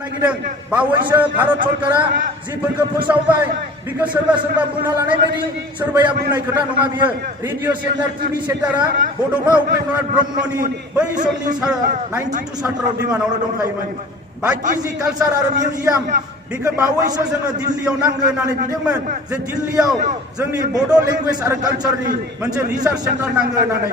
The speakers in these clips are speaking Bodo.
नागिरदों बावैसो भारत सरकारा जिफोरखौ फोसावबाय बिखौ सोरबा सोरबा बुंना लानाय बायदि सोरबाया बुंनाय खोथा नङा बियो रेडिअ सेन्टार टिभि सेन्टारा बड'फा उपेन्द्रनाथ ब्रह्मनि बै समनि 92 सात्राव डिमान्डआवनो दंखायोमोन बाकी जि कालचार आरो मिउजियाम बिखौ बावैसो जोङो दिल्लीयाव नांगौ होननानै बिदोंमोन जे दिल्लीयाव जोंनि बड' लेंगुवेज आरो कालचारनि मोनसे रिसार्च सेन्टार नांगौ होननानै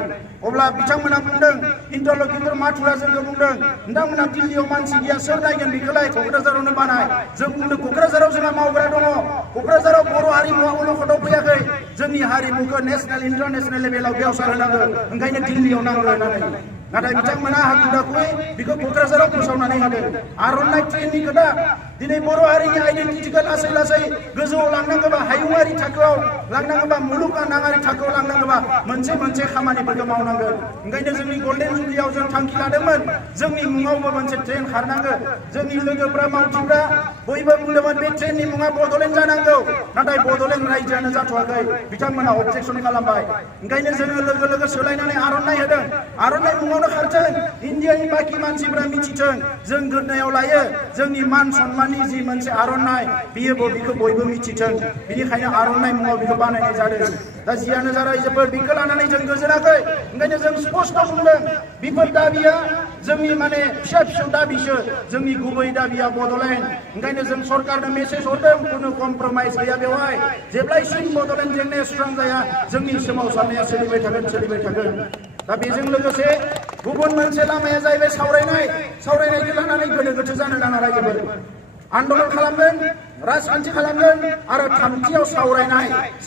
अब्ला बिथांमोना बुंदों इन्टारलकिउटर माथुरा जोंखौ बुंदों नोंथांमोना दिल्लीयाव मानसि गैया सोर नायगोन बेखौलाय क'क्राझारावनो बानाय जों बुंदों क'क्राझाराव जोंहा मावग्रा दङ क'क्राझाराव बर' हारिमुवा अलखदाव फैयाखै जोंनि हारिमुखौ नेशनेल इन्टारनेशनेल लेभेलाव गेवसार होनांगौ ओंखायनो दिल्लीयाव नांगौ होननानै नाथाय बिथांमोना हाखु दाखुयै बिखौ क'क्राझाराव फोसावनानै होदों आर'नाइ ट्रेननि खोथा दिनै बर' हारिनि आइडेन्टिटिखौ लासै लासै गोजौआव लांनांगौबा हायुङारि थाखोआव लांनांगौबा मुलुगनाङारि थाखोआव लांनांगौबा मोनसे मोनसे खामानिफोरखौ मावनांगोन ओंखायनो जोंनि गल्डेन जुबलियाव जों थांखि लादोंमोन जोंनि मुङावबो मोनसे ट्रेन खारनांगोन जोंनि लोगोफ्रा मावथिफ्रा बयबो बुंदोंमोन बे ट्रेननि मुङा बड'लेण्ड जानांगौ नाथाय बड'लेण्ड रायजोआनो जाथ'वाखै बिथांमोना अबजेक्सन खालामबाय ओंखायनो जोङो लोगो लोगो सोलायनानै आर'नाइ होदों आर'नाइ मुङावनो खारथों इन्डियानि बाखि मानसिफ्रा मिथिथों जों गोदनायाव लायो जोंनि मान सन्माननि जि मोनसे आर'नाइ बियो बेखौ बयबो मिथिथों बिनिखायनो आर'नाइ मुङाव बेखौ बानायनाय जादों दा जियानो जा रायजोफोर बेखौ लानानै जों गोजोनाखै ओंखायनो जों स्पष्ट बुंदों बेफोर दाबिया जोंनि माने फिसा फिसौ दाबिसो जोंनि गुबै दाबिया बड'लेण्ड ओंखायनो जों सरकारनो मेसेज हरदों खुनु कमप्रमाइज गैया बेवहाय जेब्लायसिम बड'लेण्ड जेंनाया सुस्रां जाया जोंनि सोमावसारनाया सोलिबाय थागोन दा बेजों लोगोसे गुबुन मोनसे लामाया जाहैबाय सावरायनायखौ लानानै गोनो गोथो जानो नाङा रायजोफोर आन्दलन खालामगोन राजखान्थि खालामगोन आरो थामथियाव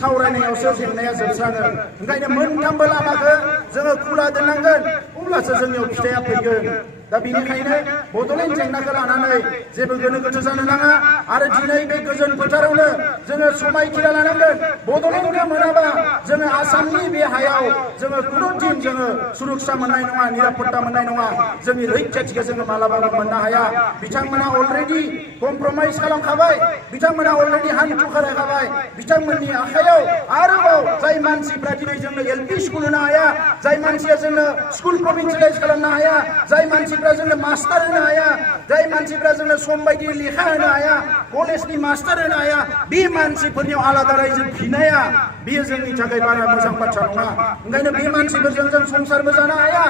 सावरायनायावसो जेंनाया जोबस्राङो ओंखायनो मोनथामबो लामाखौ जोङो खुला दोननांगोन अब्लासो जोंनियाव फिथाइया फैगोन दा बेनिखायनो बड'लेण्ड जेंनाखौ लानानै जेबो गोनो गोथो जानो नाङा आरो दिनै बे गोजोन फोथारावनो जोङो समायखिरा लानांगोन बड'लेण्डखौ मोनाबा जोङो आसामनि बे हायाव जोङो खुनु दिन जोङो सुरक्षा मोननाय नङा निरापत्ता मोननाय नङा जोंनि रैखाथिखौ जोङो मालाबाबो मोननो हाया बिथांमोना अलरेडि कमप्रमाइज खालामखाबाय बिथांमोना अलरेडि हान्थु खालामखाबाय बिथांमोननि आखायाव आरोबाव जाय मानसिफ्रा दिनै जोंनो एलपि स्कुल होनो हाया जाय मानसिया जोंनो स्कुल प्रभिन्सियेलाइज खालामनो हाया जाय मानसिफ्रा जोंनो मास्टार होनो हाया जाय मानसिफ्रा जोंनो सम बायदि लेखा होनो हाया कलेजनि मास्टार होनो हाया बे मानसिफोरनियाव आलादा रायजो बिनाया बेयो जोंनि थाखाय बारा मोजां बाथ्रा नङा ओंखायनो बे मानसिफोरजों जों संसारबो जानो हाया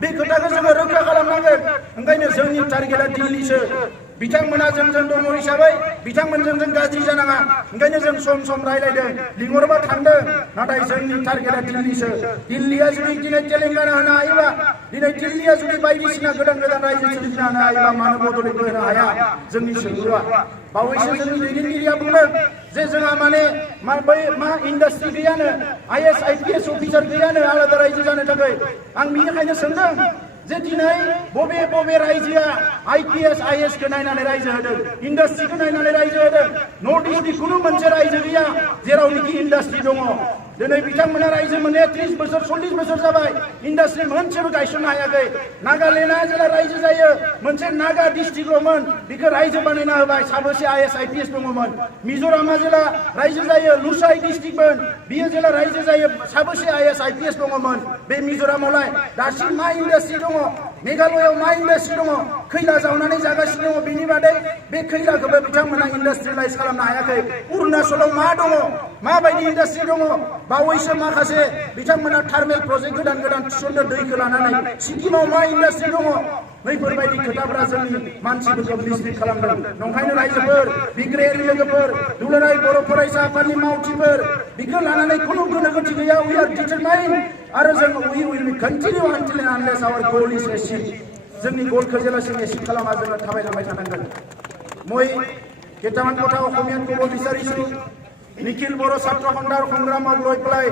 बे खोथाखौ जोङो रोखा खालामनांगोन ओंखायनो जोंनि टारगेटआ दिल्लीसो बिथांमोना जोंजों दङ हिसाबै बिथांमोनजों जों गाज्रि जानाङा ओंखायनो जों सम रायलायदों लिंहरबा थांदों नाथाय जोंनि टारगेटआ दिल्लीसो दिल्लीया जुदि दिनै तेलेंगाना होनो हायोबा दिनै दिल्लीया जुदि बायदिसिना गोदान रायजो सोरजिनो होनो हायोबा मानो बड'लेण्डखौ होनो हाया जोंनि सोंलुआ बावैसो जोंनि दैदेनगिरिया बुंदों जे जोंहा मा इन्डास्ट्रि गैयानो IAS IPS अफिसार गैयानो आलादा रायजो जानो थाखाय आं बेनिखायनो सोंदों जे दिनै बबे रायजोआ IPS IAS खौ नायनानै रायजो होदों इन्डास्ट्रिखौ नायनानै रायजो होदों नर्थ इस्टनि खुनु मोनसे रायजो गैया जेरावनोखि इन्डास्ट्रि दङ दिनै बिथांमोना रायजो मोननाया 30 बोसोर 40 बोसोर जाबाय इन्डास्ट्रि मोनसेबो गायसननो हायाखै नागालेण्डआ जेला रायजो जायो मोनसे नागा डिस्ट्रिक्टल'मोन बेखौ रायजो बानायना होबाय साबेसे IAS IPS दङमोन मिज'रामा जेला रायजो जायो लुसाइ डिस्ट्रिक्टमोन बियो जेला रायजो जायो साबेसे IAS IPS दङमोन बे मिज'रामावलाय दासिम मा इन्डास्ट्रि दङ मेघालयआव मा इन्डास्ट्रि दङ खैला जावनानै जागासिनो दङ बेनि बादै बे खैलाखौबो बिथांमोना इन्डास्ट्रियेलाइज खालामनो हायाखै अरुणाचलाव मा दङ माबायदि इन्डास्ट्रि दङ बावैसो माखासे बिथांमोना थार्मेल प्रजेक्ट गोदान थिसननो दैखौ लानानै सिक्किमाव मा इन्डास्ट्रि दङ बैफोरबायदि खोथाफोरा जोंनि मानसिफोरखौ मिसलिड खालामदों नंखायनो रायजोफोर बिग्रायारि लोगोफोर दुलाराय बर' फरायसा आफादनि मावथिफोर बेखौ लानानै खुनु गोनो गोथो गैया वी आर डिटारमाइन्ड आरो जों we will continue until end unless our goal is achieved जोंनि गलखौ जेब्लासिम एचिभ खालामा जोङो थाबायलांबाय थानांगोन মই কেইটামান কথা অসমীয়াত ক'ব বিচাৰিছোঁ নিখিল বড়ো ছাত্ৰ সন্থাৰ সংগ্ৰামক লৈ পেলাই